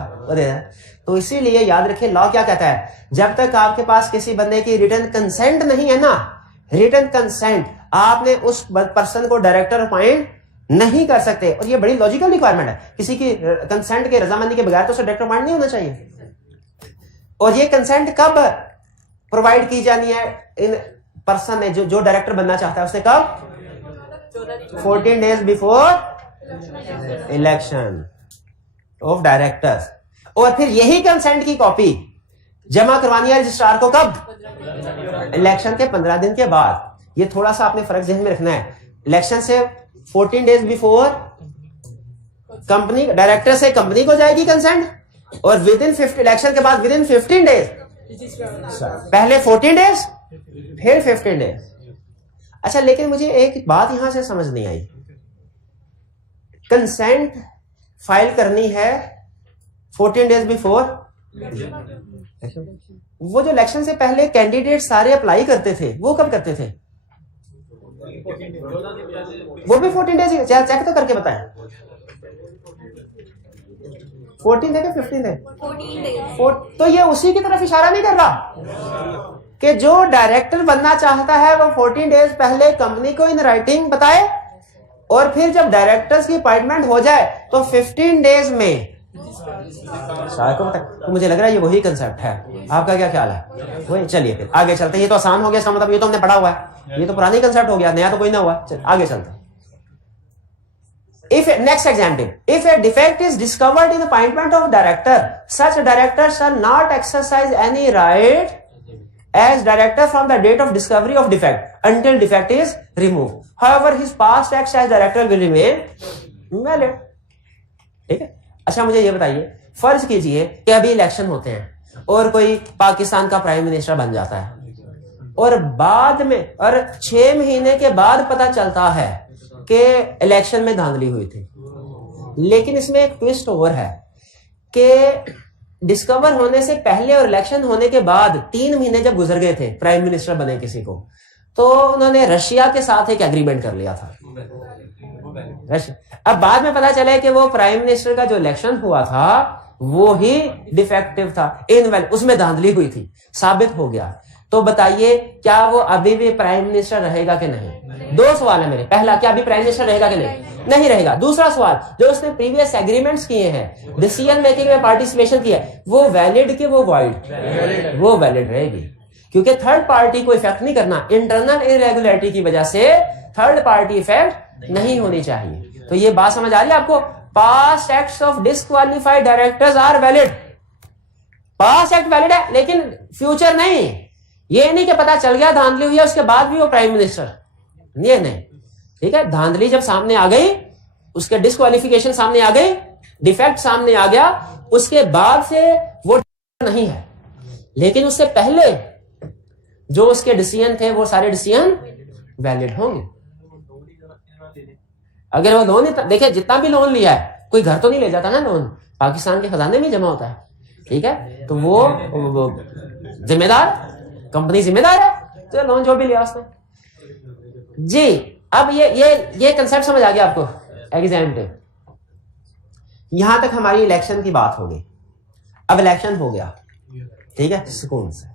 तो इसीलिए याद रखिए, लॉ क्या कहता है, जब तक आपके पास किसी बंदे की रिटन कंसेंट नहीं है ना, रिटन कंसेंट, आपने उस पर्सन को डायरेक्टर अपॉइंट नहीं कर सकते। और ये बड़ी लॉजिकल रिक्वायरमेंट है, किसी की कंसेंट के रजामंदी के बगैर तो उसे डायरेक्टर अपॉइंट नहीं होना चाहिए। और ये कंसेंट कब प्रोवाइड की जानी है? इन पर्सन ने जो डायरेक्टर बनना चाहता है उसने कब? 14 days before election of directors. और फिर यही कंसेंट की कॉपी जमा करवानी है रजिस्ट्रार को कब? इलेक्शन के 15 दिन के बाद। ये थोड़ा सा आपने फर्क ध्यान में रखना है, इलेक्शन से 14 days बिफोर कंपनी, डायरेक्टर से कंपनी को जाएगी कंसेंट, और विद इन 50 इलेक्शन के बाद विद इन 15 days, पहले 14 days फिर 15 days। अच्छा, लेकिन मुझे एक बात यहां से समझ नहीं आई, कंसेंट फाइल करनी है 14 days बिफोर, वो जो इलेक्शन से पहले कैंडिडेट सारे अप्लाई करते थे वो कब करते थे? वो भी 14 days। चेक तो करके बताएं। 14 है कि 15 है? 14 days। तो ये उसी की तरफ इशारा नहीं कर रहा कि जो डायरेक्टर बनना चाहता है वो 14 डेज पहले कंपनी को इन राइटिंग बताए, और फिर जब डायरेक्टर्स की अपॉइंटमेंट हो जाए तो 15 डेज में। तो मुझे लग रहा है ये वही कंसेप्ट है। आपका क्या ख्याल है? वही। चलिए फिर आगे चलते हैं। ये तो आसान हो गया, इसका मतलब ये तो हमने पढ़ा हुआ है, ये तो पुरानी कंसेप्ट हो गया, नया तो कोई ना हुआ। चल आगे चलते हैं। If next example, if a defect is discovered in the appointment of director, such director shall not exercise any right as director from the date of discovery of defect until defect is removed. However, his past acts as director will remain valid. ठीक है। अच्छा मुझे ये बताइए, फर्ज कीजिए कि अभी इलेक्शन होते हैं और कोई पाकिस्तान का प्राइम मिनिस्टर बन जाता है, और बाद में और 6 महीने के बाद पता चलता है कि इलेक्शन में धांधली हुई थी। लेकिन इसमें एक ट्विस्ट और है कि डिस्कवर होने से पहले और इलेक्शन होने के बाद 3 महीने जब गुजर गए थे प्राइम मिनिस्टर बने किसी को, तो उन्होंने रशिया के साथ एक एग्रीमेंट कर लिया था। अब बाद में पता चला कि वो प्राइम मिनिस्टर का जो इलेक्शन हुआ था वो ही डिफेक्टिव था, इनवैलिड, उसमें धांधली हुई थी, साबित हो गया। तो बताइए क्या वो अभी भी प्राइम मिनिस्टर रहेगा कि नहीं? 2 सवाल है मेरे। पहला, क्या अभी प्राइम मिनिस्टर रहेगा कि नहीं? नहीं रहेगा। दूसरा सवाल, जो उसने प्रीवियस एग्रीमेंट्स किए हैं, डिसीजन मेकिंग में पार्टिसिपेशन किया है, वो वैलिड कि वो वॉइड? वो वैलिड रहेगी, क्योंकि थर्ड पार्टी को इफेक्ट नहीं करना। इंटरनल इरेगुलरिटी की वजह से थर्ड पार्टी इफेक्ट नहीं होनी चाहिए। तो ये बात समझ आ रही है आपको? Past acts of disqualified directors are valid. Past act valid है, लेकिन फ्यूचर नहीं। ये नहीं कि पता चल गया धांधली हुई है उसके बाद भी वो प्राइम मिनिस्टर, ये नहीं। ठीक है, धांधली जब सामने आ गई, उसके डिस्क्वालिफिकेशन सामने आ गई, डिफेक्ट सामने आ गया, उसके बाद से वो नहीं है। लेकिन उससे पहले जो उसके डिसीजन थे वो सारे डिसीजन वैलिड होंगे। अगर वो लोन, देखिए जितना भी लोन लिया है, कोई घर तो नहीं ले जाता ना, लोन पाकिस्तान के खजाने में जमा होता है। ठीक है, तो वो जिम्मेदार, कंपनी जिम्मेदार है, तो लोन जो भी लिया उसने। जी, अब ये कंसेप्ट समझ आ गया आपको? एग्जाम्पल, यहां तक हमारी इलेक्शन की बात हो गई। अब इलेक्शन हो गया, ठीक है, सुकून से।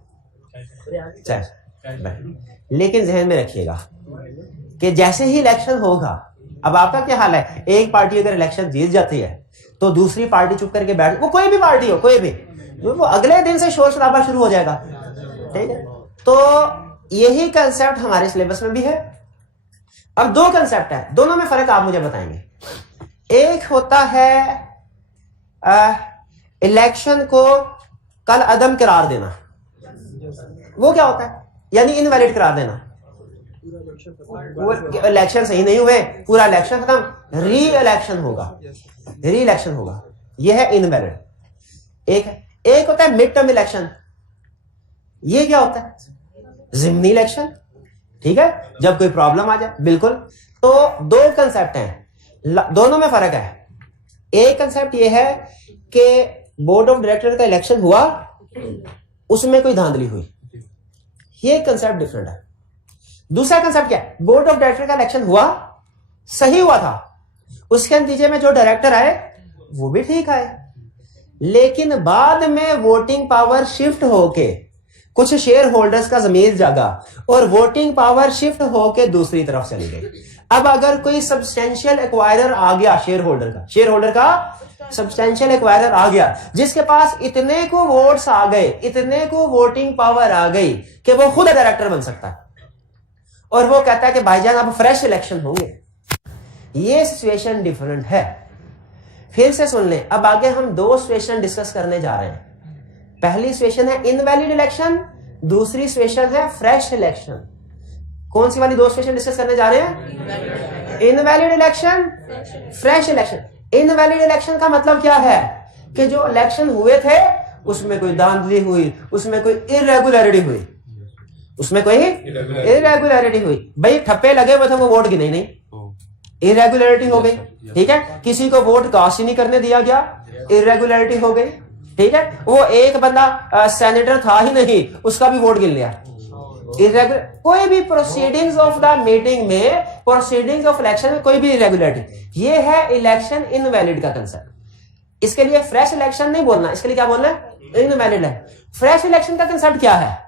लेकिन जहन में रखिएगा कि जैसे ही इलेक्शन होगा, अब आपका क्या हाल है? एक पार्टी अगर इलेक्शन जीत जाती है तो दूसरी पार्टी चुप करके बैठ, वो कोई भी पार्टी हो, कोई भी, वो अगले दिन से शोर शराबा शुरू हो जाएगा। ठीक है, तो यही कंसेप्ट हमारे सिलेबस में भी है। अब 2 कंसेप्ट है, दोनों में फर्क आप मुझे बताएंगे। एक होता है इलेक्शन को कल अदम करार देना, वो क्या होता है? यानी इनवैलिड करार देना। वो इलेक्शन सही नहीं हुए, पूरा इलेक्शन खत्म, री इलेक्शन होगा, री इलेक्शन होगा, यह है इनवैलिड। एक होता है मिड टर्म इलेक्शन, ये क्या होता है? जिमनी इलेक्शन। ठीक है, जब कोई प्रॉब्लम आ जाए, बिल्कुल। तो 2 कंसेप्ट हैं, दोनों में फर्क है। एक कंसेप्ट ये है कि बोर्ड ऑफ डायरेक्टर का इलेक्शन हुआ, उसमें कोई धांधली हुई, ये कंसेप्ट डिफरेंट है। दूसरा कंसेप्ट क्या है? बोर्ड ऑफ डायरेक्टर का इलेक्शन हुआ, सही हुआ था, उसके नतीजे में जो डायरेक्टर आए वो भी ठीक आए, लेकिन बाद में वोटिंग पावर शिफ्ट होके कुछ शेयर होल्डर्स का जमीर जागा और वोटिंग पावर शिफ्ट होके दूसरी तरफ चली गई। अब अगर कोई सब्सटेंशियल एक्वायरर आ गया, शेयर होल्डर का सब्सटेंशियल एक्वायरर आ गया, जिसके पास इतने को वोट्स आ गए, इतने को वोटिंग पावर आ गई कि वो खुद डायरेक्टर बन सकता है, और वो कहता है कि भाईजान अब फ्रेश इलेक्शन होंगे, ये सिचुएशन डिफरेंट है। फिर से सुन लें, अब आगे हम 2 सिचुएशन डिस्कस करने जा रहे हैं। पहली सिचुएशन है इनवैलिड इलेक्शन, दूसरी सिचुएशन है फ्रेश इलेक्शन। कौन सी वाली 2 सिचुएशन डिस्कस करने जा रहे हैं? Invalid election, fresh election. Invalid election का मतलब क्या है? कि जो इलेक्शन हुए थे उसमें कोई धांधली हुई, उसमें कोई इरेगुलरिटी हुई, उसमें कोई इरेगुलरिटी हुई। भाई ठप्पे लगे हुए थे, वो वोट गिने नहीं, इरेगुलरिटी हो गई। ठीक है, किसी को वोट कास्ट ही नहीं करने दिया गया, इरेगुलरिटी हो गई। ठीक है, वो एक बंदा सेनेटर था ही नहीं, उसका भी वोट गिन लिया। इरेगुलर, कोई भी प्रोसीडिंग्स ऑफ द मीटिंग में, प्रोसीडिंग्स ऑफ इलेक्शन में कोई भी इरेगुलरिटी, ये है इलेक्शन इनवैलिड का कंसेप्ट। इसके लिए फ्रेश इलेक्शन नहीं बोलना, इसके लिए क्या बोलना है? इनवैलिड है। फ्रेश इलेक्शन का कंसेप्ट क्या है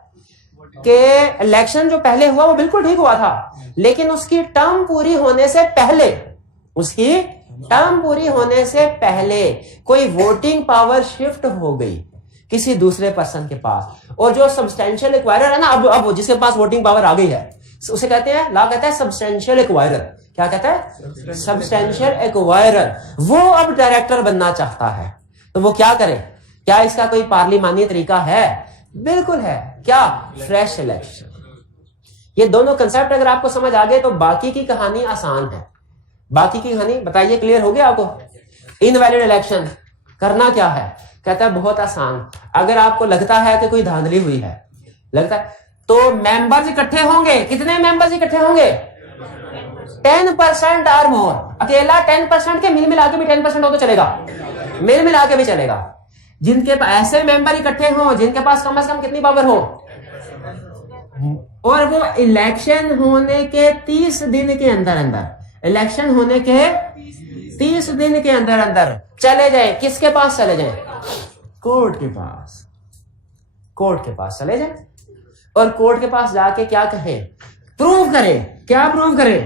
कि इलेक्शन जो पहले हुआ वो बिल्कुल ठीक हुआ था, लेकिन उसकी टर्म पूरी होने से पहले, उसकी टर्म पूरी होने से पहले कोई वोटिंग पावर शिफ्ट हो गई किसी दूसरे पर्सन के पास, और जो सब्सटेंशियल एक्वायरर है ना, अब जिसके पास वोटिंग पावर आ गई है उसे कहते हैं, लॉ कहता है सब्सटेंशियल एक्वायरर। क्या कहता है? Substantial acquirer. वो अब डायरेक्टर बनना चाहता है, तो वो क्या करे? क्या इसका कोई पार्लिमानी तरीका है? बिल्कुल है। क्या? Fresh election. ये दोनों कंसेप्ट अगर आपको समझ आ गए तो बाकी की कहानी आसान है। बाकी की कहानी बताइए, क्लियर हो गया आपको? इनवैलिड इलेक्शन करना क्या है? कहता है बहुत आसान। अगर आपको लगता है कि कोई धांधली हुई है, लगता है, तो मेंबर्स इकट्ठे होंगे। कितने मेंबर्स इकट्ठे होंगे? 10% और मोर। अकेला 10% के मिल मिला के भी 10% हो तो चलेगा, मिल मिला के भी चलेगा। जिनके ऐसे मेंबर इकट्ठे हों जिनके पास कम से कम कितनी पावर हो, और वो इलेक्शन होने के 30 दिन के अंदर अंदर, इलेक्शन होने के 30 दिन के अंदर अंदर चले जाए। किसके पास चले जाए? कोर्ट के पास। कोर्ट के पास चले जाए और कोर्ट के पास जाके क्या कहे? प्रूव करे। क्या प्रूव करे?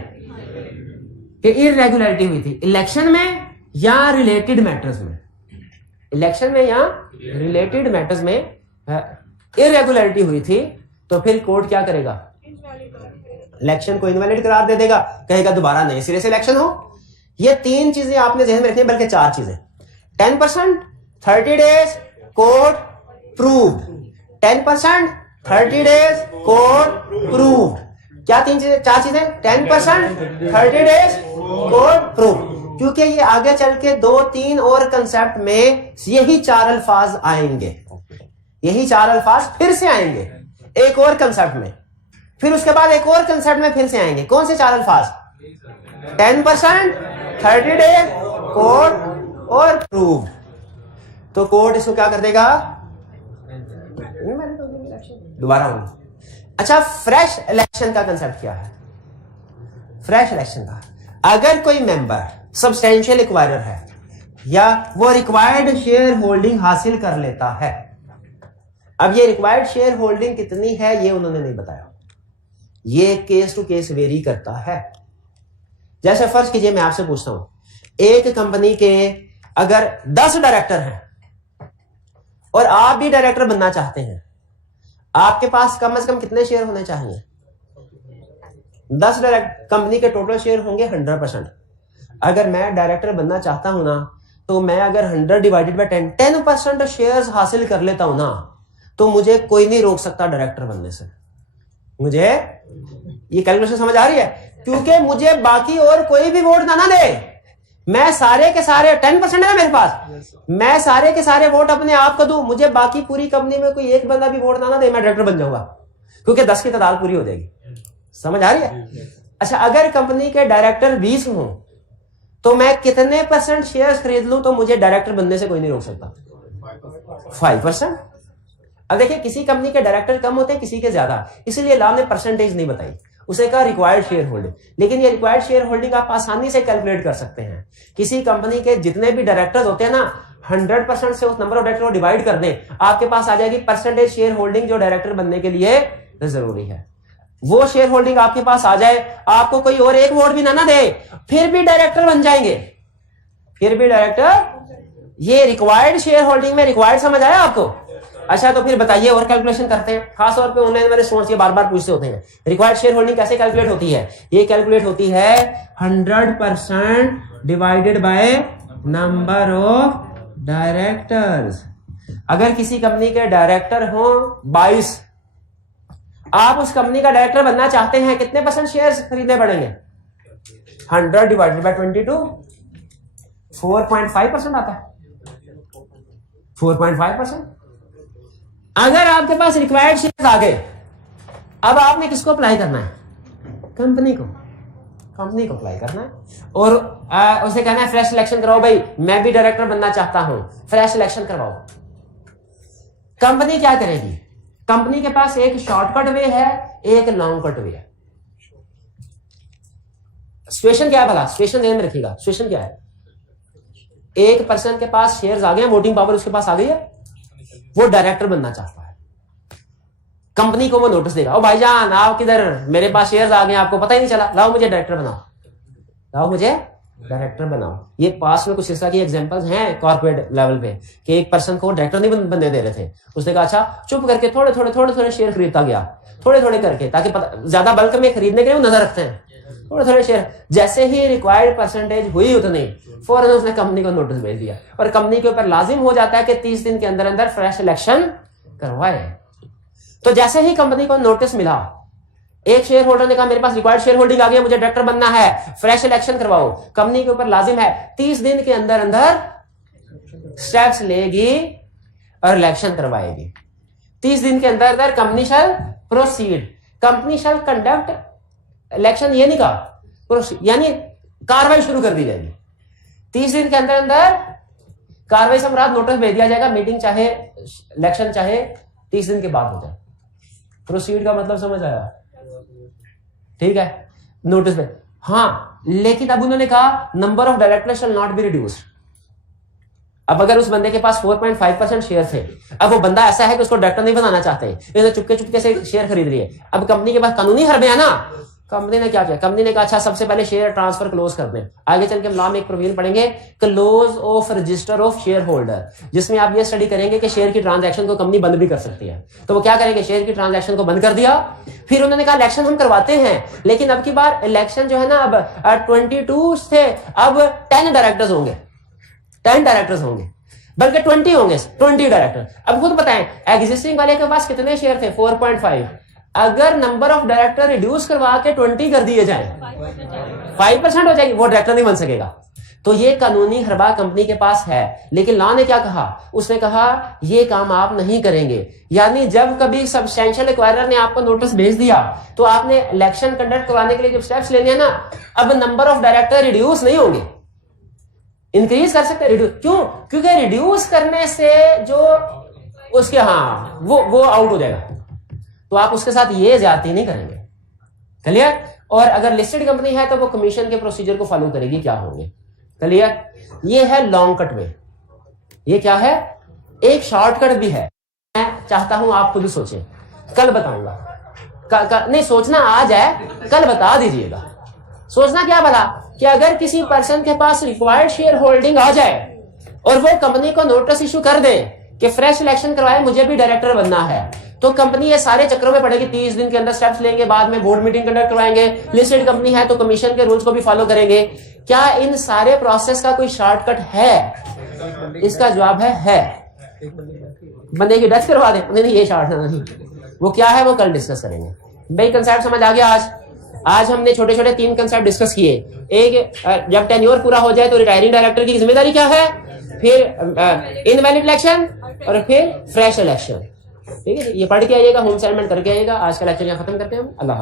कि इरेगुलरिटी हुई थी इलेक्शन में या रिलेटेड मैटर्स में। इलेक्शन में या रिलेटेड मैटर्स में इरेगुलरिटी हुई थी, तो फिर कोर्ट क्या करेगा? इलेक्शन को इनवैलिड करार दे देगा, कहेगा दोबारा नए सिरे से इलेक्शन हो। ये 3 चीजें आपने ज़हन में रखनी है, बल्कि 4 चीजें। 10%, 30 days, court proved. 10%, 30 days, court proved. क्या 3 चीजें? 4 चीजें। 10%, 30 डेज, कोर्ट प्रूव्ड। क्योंकि ये आगे चल के 2-3 और कंसेप्ट में यही 4 अल्फाज आएंगे, यही 4 अल्फाज फिर से आएंगे एक और कंसेप्ट में, फिर उसके बाद एक और कंसेप्ट में फिर से आएंगे। कौन से 4 अल्फाज? 10%, 30 डेज, कोर्ट और प्रूव्ड। तो कोर्ट इसको क्या कर देगा? दोबारा होगा। अच्छा, फ्रेश इलेक्शन का कंसेप्ट क्या है? फ्रेश इलेक्शन का, अगर कोई मेंबर सब्सटेंशियल एक्वायरर है या वो रिक्वायर्ड शेयर होल्डिंग हासिल कर लेता है। अब ये रिक्वायर्ड शेयर होल्डिंग कितनी है ये उन्होंने नहीं बताया, ये केस टू केस वेरी करता है। जैसे फर्ज कीजिए मैं आपसे पूछता हूं, एक कंपनी के अगर 10 डायरेक्टर हैं और आप भी डायरेक्टर बनना चाहते हैं, आपके पास कम से कम कितने शेयर होने चाहिए? 10 डायरेक्टर, कंपनी के टोटल शेयर होंगे 100%। अगर मैं डायरेक्टर बनना चाहता हूं ना, तो मैं अगर 100 डिवाइडेड बाय 10% शेयर्स हासिल कर लेता हूं ना, तो मुझे कोई नहीं रोक सकता डायरेक्टर बनने से। मुझे ये कैलकुलेशन समझ आ रही है? क्योंकि मुझे बाकी और कोई भी वोट ना दे, मैं सारे के सारे 10% है मेरे पास, मैं सारे के सारे वोट अपने आप को दूं, मुझे बाकी पूरी कंपनी में कोई एक बंदा भी वोट ना दे, मैं डायरेक्टर बन जाऊंगा, क्योंकि 10 की तादाद पूरी हो जाएगी। समझ आ रही है? अच्छा, अगर कंपनी के डायरेक्टर 20 हों तो मैं कितने % शेयर्स खरीद लूं तो मुझे डायरेक्टर बनने से कोई नहीं रोक सकता? 5%। अब देखिए, किसी कंपनी के डायरेक्टर कम होते हैं, किसी के ज्यादा, इसलिए लॉ ने परसेंटेज नहीं बताई, उसे कहा रिक्वायर्ड शेयर होल्डिंग। लेकिन ये रिक्वायर्ड शेयर होल्डिंग आप आसानी से कैलकुलेट कर सकते हैं। किसी कंपनी के जितने भी डायरेक्टर्स होते हैं ना, 100% से उस नंबर ऑफ डायरेक्टर को डिवाइड कर दें, आपके पास आ जाएगी परसेंटेज शेयर होल्डिंग जो डायरेक्टर बनने के लिए जरूरी है। वो शेयर होल्डिंग आपके पास आ जाए, आपको कोई और एक वोट भी ना दे, फिर भी डायरेक्टर बन जाएंगे, फिर भी डायरेक्टर। ये रिक्वायर्ड शेयर होल्डिंग में रिक्वायर्ड समझ आया आपको? अच्छा, तो फिर बताइए और कैलकुलेशन करते हैं। खासतौर पे ऑनलाइन वाले स्टूडेंट्स ये बार बार पूछते होते हैं, रिक्वायर्ड शेयर होल्डिंग कैसे कैलकुलेट होती है? ये कैलकुलेट होती है 100% divided by number of directors. अगर किसी कंपनी के डायरेक्टर हो 22, आप उस कंपनी का डायरेक्टर बनना चाहते हैं, कितने % शेयर्स खरीदने पड़ेंगे? 100 डिवाइडेड बाय 22, 4.5% आता है। 4.5%। अगर आपके पास रिक्वायर्ड शेयर्स आ गए, अब आपने किसको अप्लाई करना है? कंपनी को, कंपनी को अप्लाई करना है और उसे कहना है फ्रेश इलेक्शन कराओ भाई, मैं भी डायरेक्टर बनना चाहता हूं, फ्रेश इलेक्शन करवाओ। कंपनी क्या करेगी? कंपनी के पास एक शॉर्टकट वे है, एक लॉन्ग कट वे है। सिचुएशन क्या है भला? सिचुएशन ध्यान में रखिएगा, सिचुएशन क्या है? एक पर्सन के पास शेयर्स आ गए, वोटिंग पावर उसके पास आ गई है, वो डायरेक्टर बनना चाहता है, कंपनी को वो नोटिस देगा, ओ भाईजान आप किधर, मेरे पास शेयर्स आ गए, आपको पता ही नहीं चला, लाओ मुझे डायरेक्टर बनाओ, लाओ मुझे डायरेक्टर बनाओ। ये पास में कुछ इस तरह की एग्जांपल्स हैं कॉर्पोरेट लेवल पे कि एक पर्सन को डायरेक्टर नहीं बनने दे रहे थे, उसने कहा अच्छा चुप करके थोड़े थोड़े शेयर खरीदता गया, थोड़े करके, ताकि ज्यादा बल्क में खरीदने के लिए नजर रखते हैं, थोड़े शेयर। जैसे ही रिक्वायर्ड परसेंटेज हुई उतनी, फौरन उसने कंपनी को नोटिस भेज दिया और कंपनी के ऊपर लाजिम हो जाता है कि 30 दिन के अंदर अंदर फ्रेश इलेक्शन करवाए। तो जैसे ही कंपनी को नोटिस मिला, एक शेयर होल्डर ने कहा मेरे पास रिक्वायर्ड शेयर होल्डिंग आ गई, मुझे डायरेक्टर बनना है, फ्रेश इलेक्शन करवाओ, कंपनी के ऊपर लाजिम है 30 दिन के अंदर अंदर स्टेप्स लेगी और इलेक्शन करवाएगी। 30 दिन के अंदर अंदर company shall proceed, company shall conduct election, ये नहीं कहा, यानी कार्रवाई शुरू कर दी जाएगी। 30 दिन के अंदर अंदर कार्रवाई से मुराद नोटिस भेज दिया जाएगा, मीटिंग चाहे इलेक्शन चाहे 30 दिन के बाद हो जाए। प्रोसीड का मतलब समझ आया? ठीक है, नोटिस में। हाँ, लेकिन अब उन्होंने कहा number of directors shell not be reduced. अब अगर उस बंदे के पास 4.5% शेयर थे, अब वो बंदा ऐसा है कि उसको डायरेक्टर नहीं बनाना चाहते, इसने चुपके से शेयर खरीद लिए। अब कंपनी के पास कानूनी हरबे है ना, कंपनी ने क्या किया, कंपनी ने कहा अच्छा सबसे पहले शेयर ट्रांसफर क्लोज कर दें। आगे चल के हम लॉ में एक प्रोविजन पढ़ेंगे, close of register of share holder, जिसमें आप ये स्टडी करेंगे कि शेयर की ट्रांजैक्शन को कंपनी बंद भी कर सकती है। तो वो क्या करेंगे, शेयर की ट्रांजैक्शन को बंद कर दिया। फिर उन्होंने कहा इलेक्शन हम करवाते हैं, लेकिन अब की बार इलेक्शन जो है ना, अब 22 थे, अब 10 डायरेक्टर्स होंगे, 10 डायरेक्टर्स होंगे, बल्कि 20 होंगे, 20 डायरेक्टर। अब खुद बताएं एग्जिस्टिंग वाले के पास कितने शेयर थे, 4.5। अगर नंबर ऑफ डायरेक्टर रिड्यूस करवा के 20 कर दिए जाए, 5% हो जाएगी, वो डायरेक्टर नहीं बन सकेगा। तो ये कानूनी हरबा कंपनी के पास है, लेकिन लॉ ने क्या कहा, उसने कहा ये काम आप नहीं करेंगे। यानी जब कभी सब्सटेंशियल एक्वायरर ने आपको नोटिस भेज दिया, तो आपने इलेक्शन कंडक्ट करवाने के लिए जब स्टेप्स लेने हैं ना, अब नंबर ऑफ डायरेक्टर रिड्यूस नहीं होंगे, इंक्रीज कर सकते हैं। क्यों? क्योंकि रिड्यूस करने से जो उसके वो आउट हो जाएगा, तो आप उसके साथ ये ज्यादती नहीं करेंगे। क्लियर? और अगर लिस्टेड कंपनी है तो वो कमीशन के प्रोसीजर को फॉलो करेगी, क्या होंगे। क्लियर? ये है लॉन्ग कट वे। ये क्या है? एक शॉर्टकट भी है। मैं चाहता हूं आप खुद सोचें, कल बताऊंगा, नहीं सोचना आज है, कल बता दीजिएगा। सोचना क्या भला कि अगर किसी पर्सन के पास रिक्वायर्ड शेयर होल्डिंग आ जाए और वो कंपनी को नोटिस इशू कर दे कि फ्रेश इलेक्शन करवाए, मुझे भी डायरेक्टर बनना है, तो कंपनी ये सारे चक्रों में पड़ेगी। 30 दिन के अंदर स्टेप्स लेंगे, बाद में बोर्ड मीटिंग कंडक्ट करवाएंगे, लिस्टेड कंपनी है तो कमीशन के रूल्स को भी फॉलो करेंगे। क्या इन सारे प्रोसेस का कोई शॉर्टकट है? इसका जवाब है। बंदे की डेथ करवा दे, नहीं ये शॉर्टकट नहीं। वो क्या है वो कल डिस्कस करेंगे। भाई कंसेप्ट समझ आ गया? आज हमने छोटे 3 कंसेप्ट डिस्कस किए। एक, जब टेन्योर पूरा हो जाए तो रिटायरिंग डायरेक्टर की जिम्मेदारी क्या है, फिर इनवैलिड इलेक्शन और फिर फ्रेश इलेक्शन। ठीक है, ये पढ़ के आइएगा, होम असाइनमेंट करके आइएगा। आज का लेक्चर यहाँ खत्म करते हैं हम। अल्लाह।